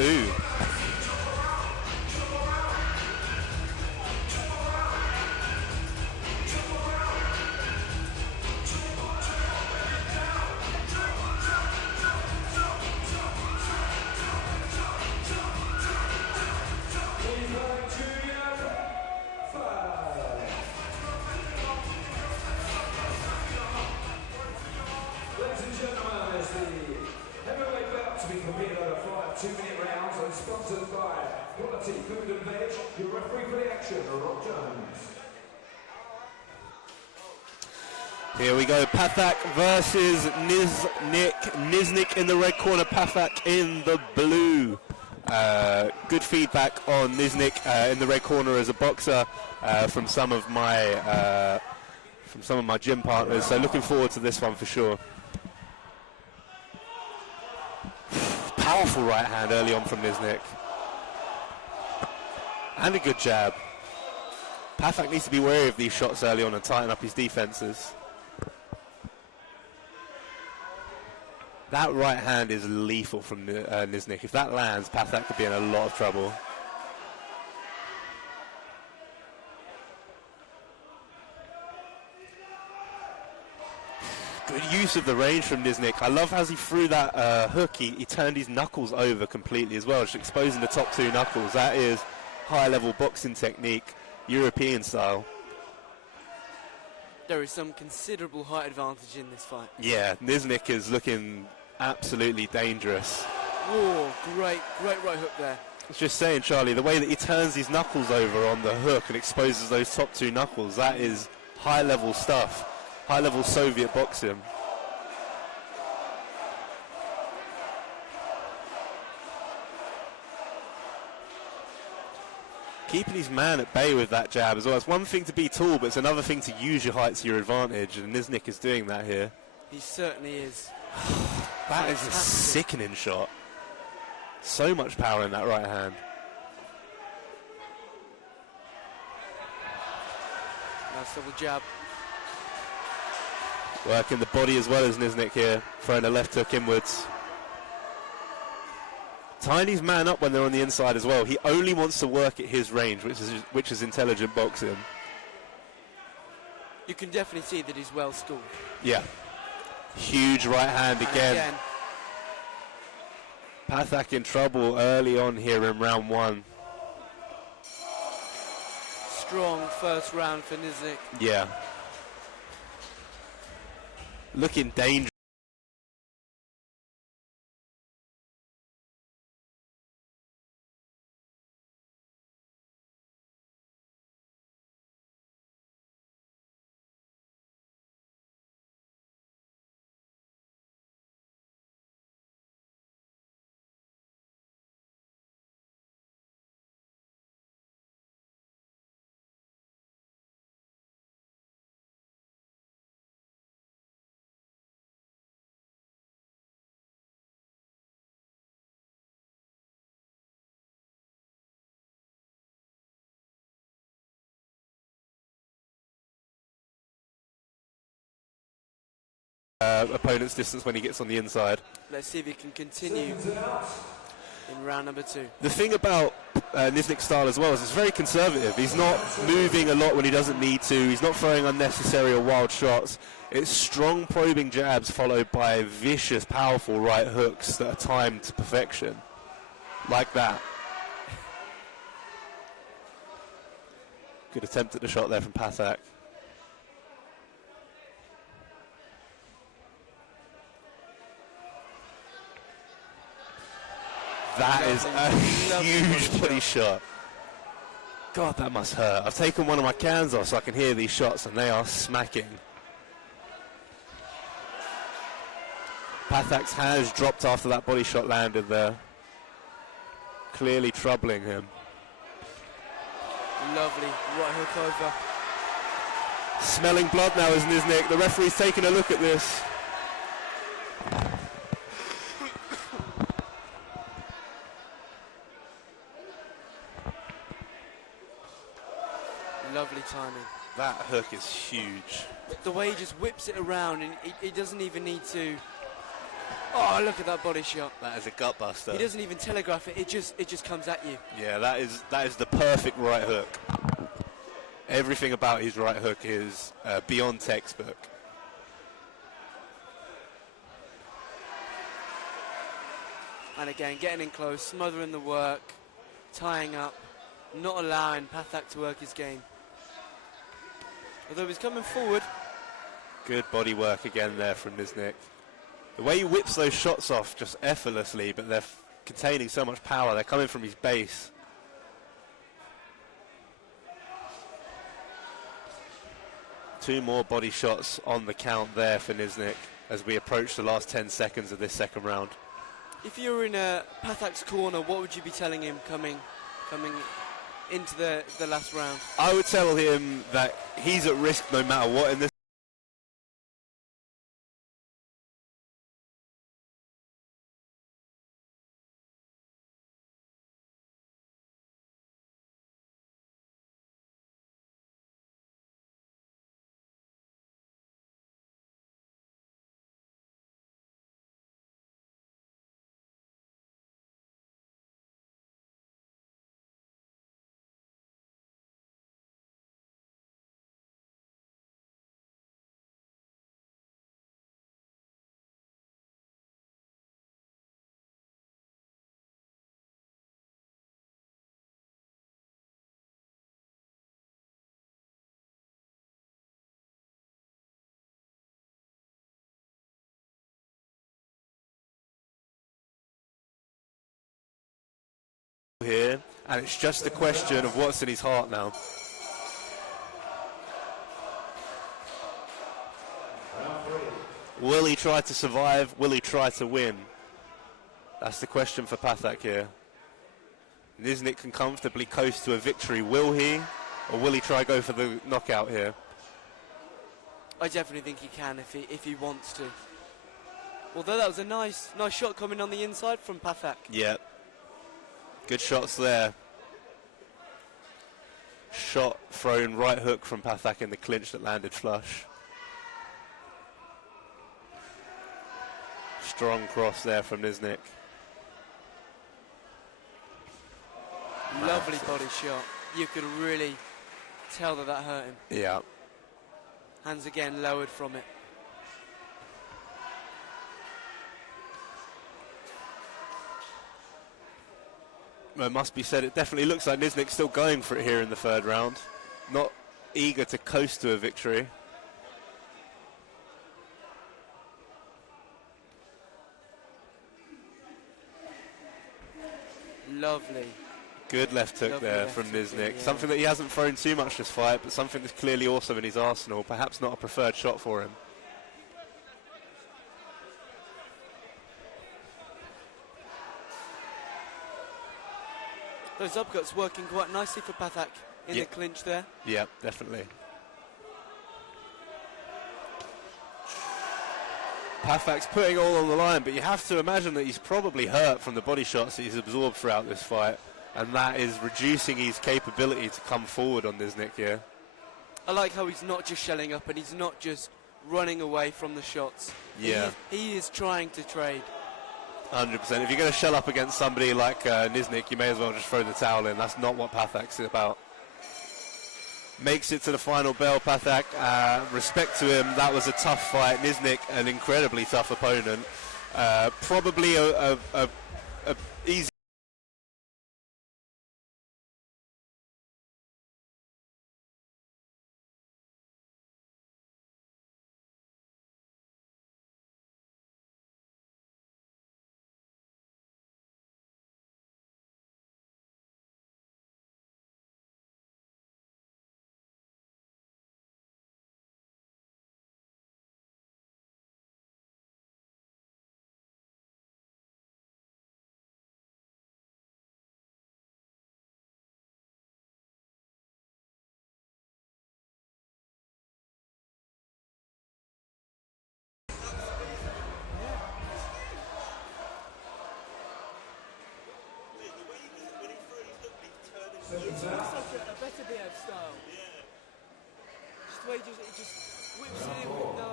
Ooh. Ladies and gentlemen, as the heavyweight bout to be competed over 5 2-minute rounds and sponsored by Y5ive and CageFit, your referee for the action, Rob Jones. Here we go, Pathak versus Niznik in the red corner, Pathak in the blue. Good feedback on Niznik in the red corner as a boxer from some of my gym partners, so looking forward to this one for sure. Powerful right hand early on from Niznik. And a good jab. Pathak needs to be wary of these shots early on and tighten up his defenses. That right hand is lethal from Niznik. If that lands, Pathak could be in a lot of trouble. Good use of the range from Niznik. I love how he threw that hook. He turned his knuckles over completely as well, just exposing the top two knuckles. That is high-level boxing technique, European style. There is some considerable height advantage in this fight. Yeah, Niznik is looking absolutely dangerous. Oh, great right hook there. I was just saying, Charlie, the way that he turns his knuckles over on the hook and exposes those top two knuckles, that is high-level stuff. High-level Soviet boxing. Keeping his man at bay with that jab as well. It's one thing to be tall, but it's another thing to use your height to your advantage, and Niznik is doing that here. He certainly is. That is a sickening shot. So much power in that right hand. Nice double jab. Working the body as well as Niznik here, throwing a left hook inwards. Tying his man up when they're on the inside as well. He only wants to work at his range, which is intelligent boxing. You can definitely see that he's well schooled. Yeah. Huge right hand again. Pathak in trouble early on here in round one. Strong first round for Niznik. Yeah. Looking dangerous. Opponent's distance when he gets on the inside. Let's see if he can continue in round number two. The thing about Niznik's style as well is it's very conservative. He's not moving a lot when he doesn't need to. He's not throwing unnecessary or wild shots. It's strong probing jabs followed by vicious, powerful right hooks that are timed to perfection. Like that. Good attempt at the shot there from Pathak. That is a huge body shot. God, that must hurt. I've taken one of my cans off so I can hear these shots, and they are smacking. Pathak's hands dropped after that body shot landed there. Clearly troubling him. Lovely right hook over. Smelling blood now is Niznik. The referee's taking a look at this. Lovely timing. That hook is huge. The way he just whips it around, and he doesn't even need to Oh, look at that body shot. That is a gut buster. He doesn't even telegraph it. It just comes at you. Yeah, that is the perfect right hook. Everything about his right hook is beyond textbook. And again, getting in close, smothering the work, tying up, not allowing Pathak to work his game. Although he's coming forward. Good body work again there from Niznik. The way he whips those shots off just effortlessly, but they're containing so much power. They're coming from his base. Two more body shots on the count there for Niznik as we approach the last 10 seconds of this second round. If you were in Pathak's corner, what would you be telling him coming into the last round? I would tell him that he's at risk no matter what in this. Here, and it's just a question of what's in his heart now. Will he try to survive? Will he try to win? That's the question for Pathak here. Niznik can comfortably coast to a victory. Will he, or will he try go for the knockout here? I definitely think he can if he wants to. Although that was a nice shot coming on the inside from Pathak. Yeah. Good shots there. Shot thrown right hook from Pathak in the clinch that landed flush. Strong cross there from Niznik. Lovely body shot. You could really tell that hurt him. Yeah. Hands again lowered from it. It must be said, it definitely looks like Niznik's still going for it here in the third round. Not eager to coast to a victory. Lovely. Good left hook Lovely there left from hook, Niznik. yeah. Something that he hasn't thrown too much this fight, but something that's clearly also in his arsenal. Perhaps not a preferred shot for him. Those upcuts working quite nicely for Pathak in the clinch there. Yeah, definitely. Pathak's putting all on the line, but you have to imagine that he's probably hurt from the body shots that he's absorbed throughout this fight, and that is reducing his capability to come forward on Niznik here. I like how he's not just shelling up and he's not just running away from the shots. Yeah. He is trying to trade. 100%. If you're going to shell up against somebody like Niznik, you may as well just throw the towel in. That's not what Pathak's about. Makes it to the final bell, Pathak. Respect to him. That was a tough fight. Niznik, an incredibly tough opponent. Probably a easy. It looks like a better behaved style. Just the way it just whips in with no...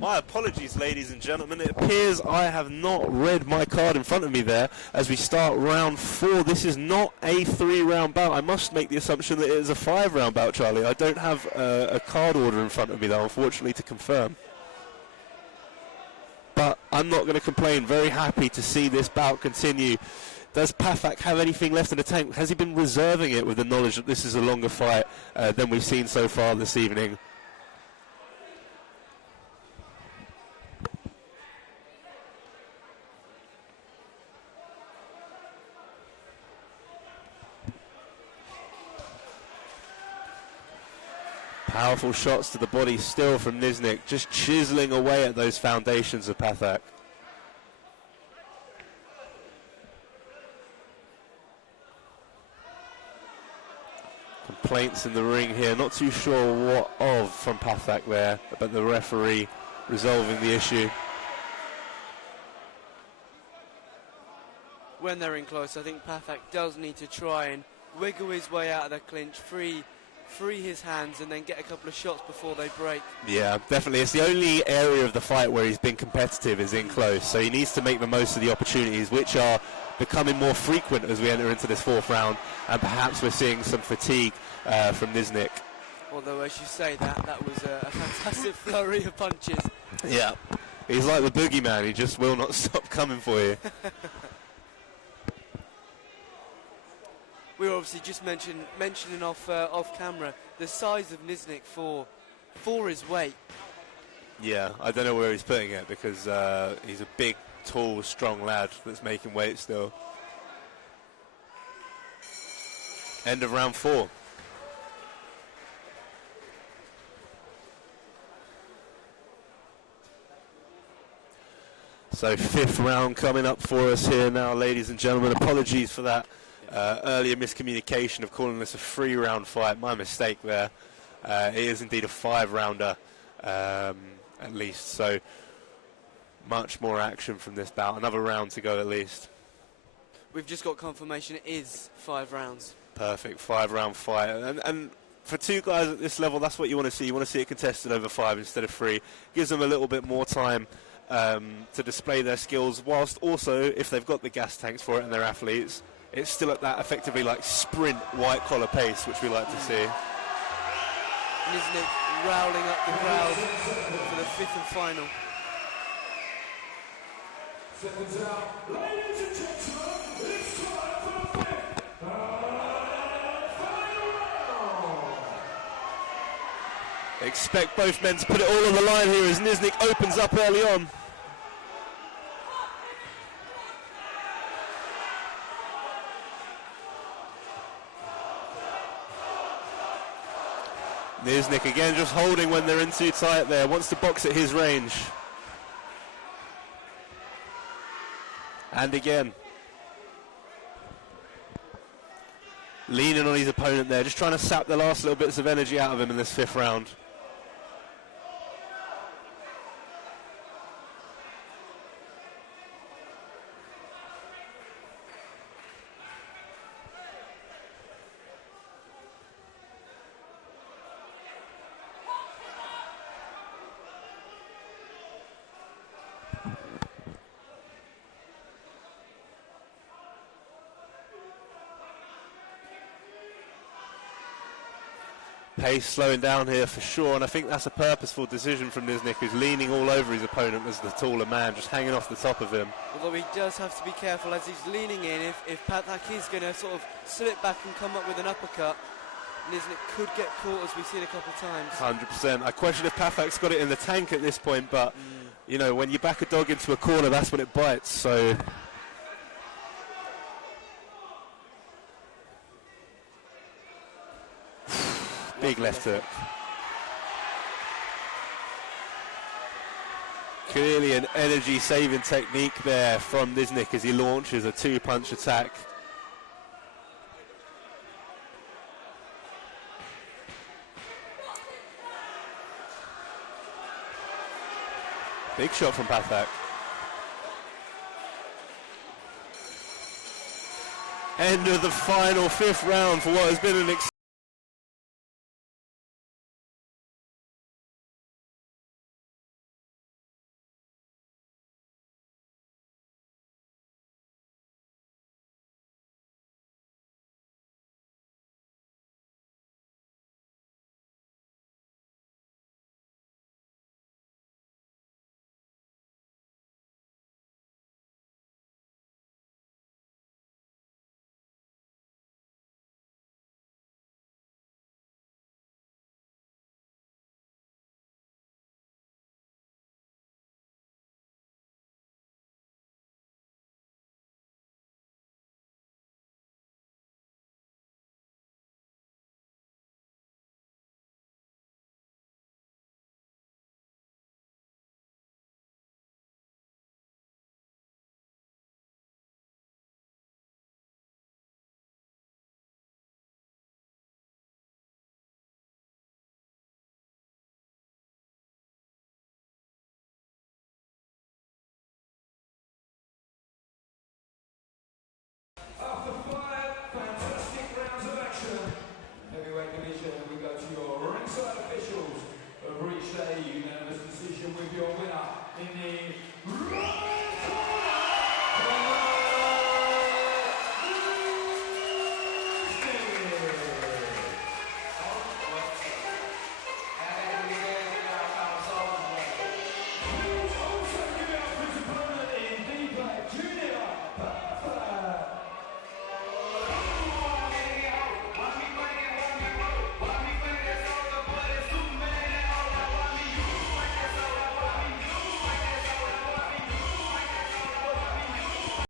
My apologies, ladies and gentlemen. It appears I have not read my card in front of me there as we start round 4. This is not a 3-round bout. I must make the assumption that it is a 5-round bout, Charlie. I don't have a card order in front of me, though, unfortunately, to confirm. But I'm not going to complain. Very happy to see this bout continue. Does Pathak have anything left in the tank? Has he been reserving it with the knowledge that this is a longer fight than we've seen so far this evening? Powerful shots to the body still from Niznik, just chiseling away at those foundations of Pathak. Complaints in the ring here, not too sure what of from Pathak there, but the referee resolving the issue. When they're in close, I think Pathak does need to try and wiggle his way out of the clinch, free his hands, and then get a couple of shots before they break. Yeah, definitely. It's the only area of the fight where he's been competitive is in close, so he needs to make the most of the opportunities, which are becoming more frequent as we enter into this 4th round, and perhaps we're seeing some fatigue from Niznik. Although, as you say, that was a fantastic flurry of punches. Yeah, he's like the boogeyman, he just will not stop coming for you. We were obviously just mentioning off camera the size of Niznik for his weight. Yeah, I don't know where he's putting it because he's a big, tall, strong lad that's making weight still. End of round 4. So 5th round coming up for us here now, ladies and gentlemen. Apologies for that earlier miscommunication of calling this a 3-round fight. My mistake there. It is indeed a 5-rounder at least. So much more action from this bout. Another round to go at least. We've just got confirmation it is 5 rounds. Perfect, 5-round fight. And for 2 guys at this level, that's what you want to see. You want to see it contested over 5 instead of 3. Gives them a little bit more time to display their skills, whilst also, if they've got the gas tanks for it and they're athletes, it's still at that effectively like sprint white-collar pace, which we like to see. Niznik rowling up the crowd for the 5th and final. Seconds out. Ladies and gentlemen, it's time for the 5th final round. Expect both men to put it all on the line here as Niznik opens up early on. Niznik again just holding when they're in too tight there, wants to box at his range. And again. Leaning on his opponent there, just trying to sap the last little bits of energy out of him in this 5th round. Pace slowing down here for sure, and I think that's a purposeful decision from Niznik, who's leaning all over his opponent as the taller man, just hanging off the top of him. Although he does have to be careful as he's leaning in. If Pathak is going to sort of slip back and come up with an uppercut, Niznik could get caught, as we've seen a couple of times. 100%. I question if Pathak's got it in the tank at this point, but, you know, when you back a dog into a corner, that's when it bites, so... Big left hook. Clearly an energy-saving technique there from Niznik as he launches a 2-punch attack. Big shot from Pathak. End of the final 5th round for what has been an